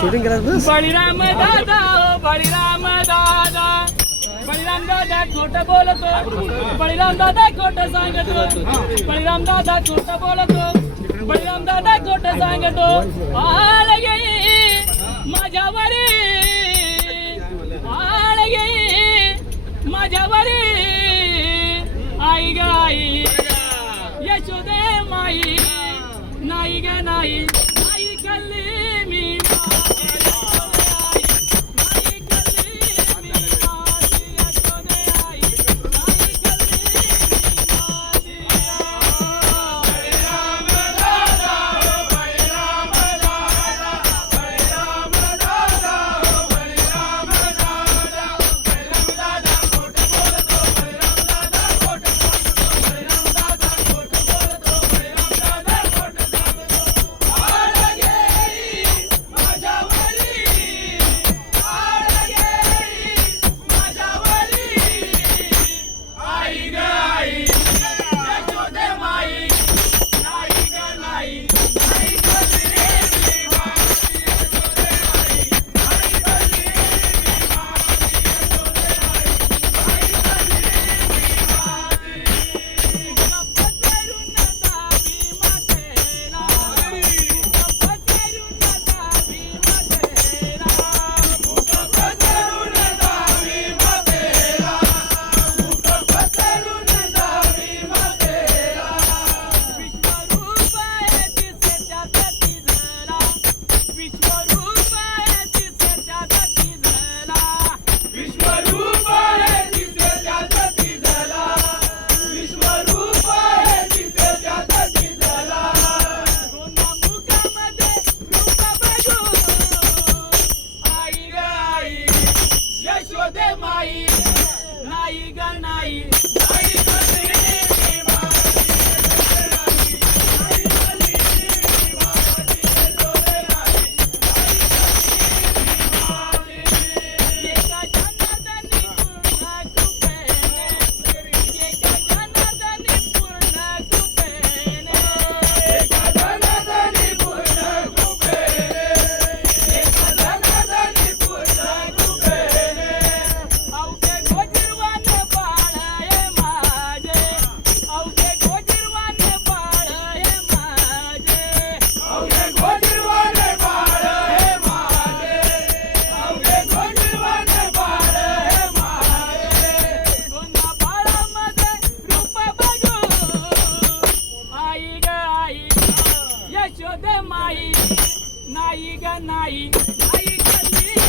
shooting केलं बळीराम दादा ओ बळीराम दादा बळीराम दादा खोटं बोलतो बळीराम दादा खोटं सांगतो बळीराम दादा खोटं बोलतो बळीराम दादा खोटं सांगतो आळ गेली माझ्यावरी आळ गेली माझ्यावरी आई ग आई यशोदे माई नाही ग नाही आई कल्ली मी यशोदे माई नाही ग नाही यशोदे माई नाही ग नाही आई कल्ली